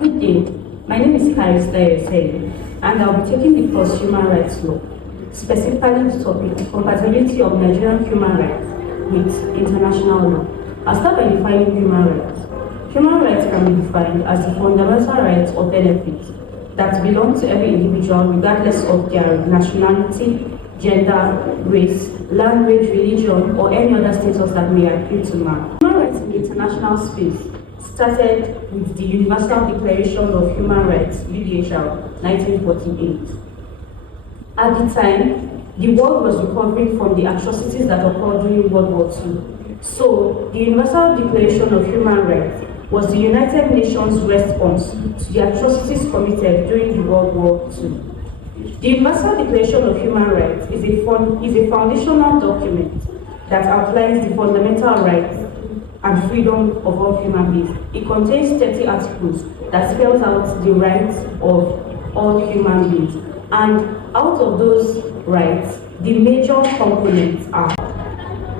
Good day. My name is Karista Yosei, and I'll be taking the course Human Rights Law, specifically the topic Compatibility of Nigerian Human Rights with International Law. I'll start by defining human rights. Human rights can be defined as the fundamental rights or benefits that belong to every individual regardless of their nationality, gender, race, language, religion, or any other status that may accrue to man. Human rights in the international space started with the Universal Declaration of Human Rights, UDHR, 1948. At the time, the world was recovering from the atrocities that occurred during World War II. So, the Universal Declaration of Human Rights was the United Nations response to the atrocities committed during the World War II. The Universal Declaration of Human Rights is a foundational document that outlines the fundamental rights and freedom of all human beings. It contains 30 articles that spells out the rights of all human beings. And out of those rights, the major components are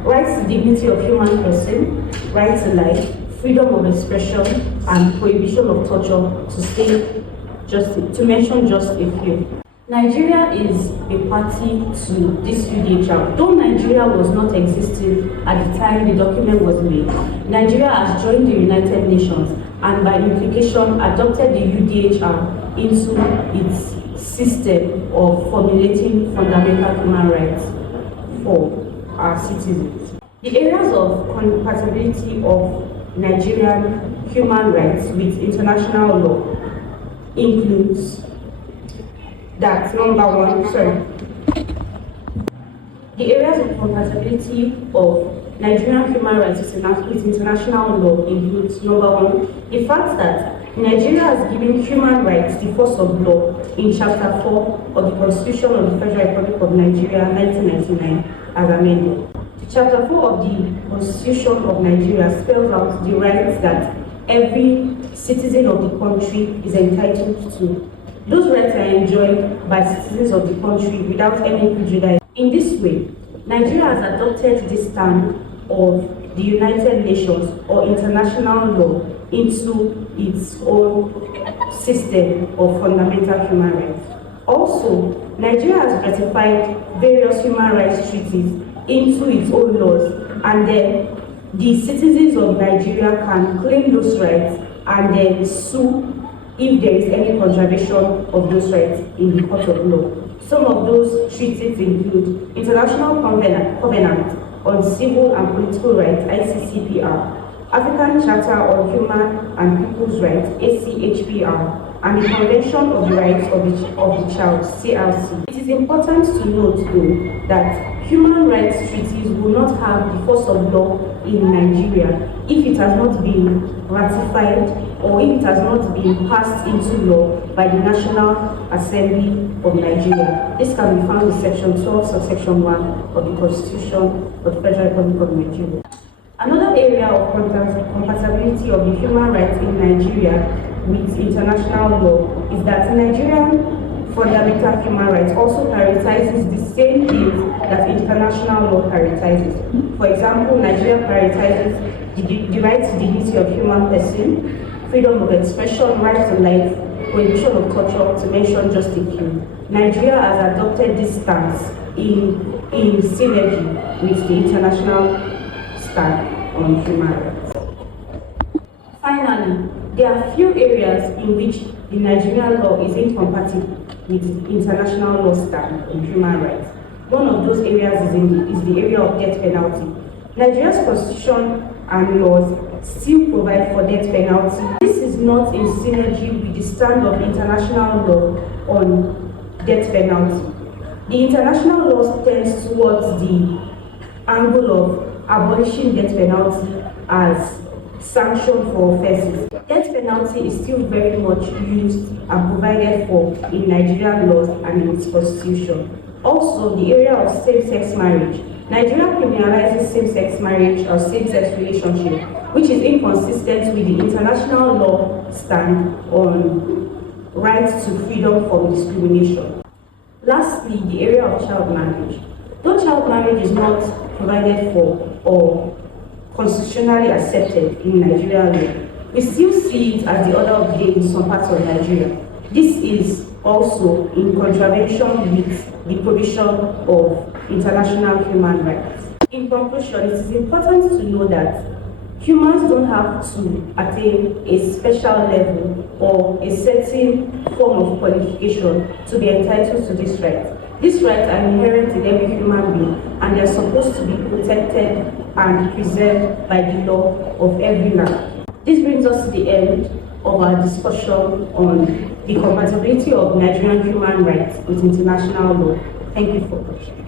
rights to dignity of human person, right to life, freedom of expression, and prohibition of torture, to mention just a few. Nigeria is a party to this UDHR. Though Nigeria was not existing at the time the document was made, Nigeria has joined the United Nations and by implication adopted the UDHR into its system of formulating fundamental human rights for our citizens. The areas of compatibility of Nigerian human rights with international law includes that the areas of compatibility of Nigerian human rights with international law includes number one, the fact that Nigeria has given human rights the force of law in Chapter 4 of the Constitution of the Federal Republic of Nigeria, 1999, as amended. Chapter 4 of the Constitution of Nigeria spells out the rights that every citizen of the country is entitled to. Those rights are enjoyed by citizens of the country without any prejudice. In this way, Nigeria has adopted the stand of the United Nations or international law into its own system of fundamental human rights. Also, Nigeria has ratified various human rights treaties into its own laws, and then the citizens of Nigeria can claim those rights and then sue if there is any contravention of those rights in the court of law. Some of those treaties include International Covenant on Civil and Political Rights, ICCPR, African Charter on Human and People's Rights, ACHPR, and the Convention of the Rights of the Child, CRC. It is important to note, though, that human rights treaties will not have the force of law in Nigeria if it has not been ratified or if it has not been passed into law by the National Assembly of Nigeria. This can be found in Section 12, subsection 1 of the Constitution of the Federal Republic of Nigeria. Another area of compatibility of the human rights in Nigeria with international law is that Nigerian fundamental human rights also prioritizes the same things that international law prioritizes. For example, Nigeria prioritizes the right to dignity of human person, freedom of expression, right to life, prohibition of torture, to mention just a few. Nigeria has adopted this stance in synergy with the international stand on human rights. Finally, there are few areas in which the Nigerian law is incompatible with the international law stand on human rights. One of those areas is the area of death penalty. Nigeria's constitution and laws still provide for death penalty. This is not in synergy with the stand of international law on death penalty. The international law tends towards the angle of abolishing death penalty as sanction for offenses. Death penalty is still very much used and provided for in Nigerian laws and in its constitution. Also, the area of same-sex marriage. Nigeria criminalizes same-sex marriage or same-sex relationship, which is inconsistent with the international law stand on rights to freedom from discrimination. Lastly, the area of child marriage. Though child marriage is not provided for or constitutionally accepted in Nigerian law, we still see it as the order of the day in some parts of Nigeria. This is also in contravention with the provision of international human rights. In conclusion, it is important to know that humans don't have to attain a special level or a certain form of qualification to be entitled to this right. These rights are inherent in every human being, and they are supposed to be protected and preserved by the law of every land. This brings us to the end of our discussion on the compatibility of Nigerian human rights with international law. Thank you for watching.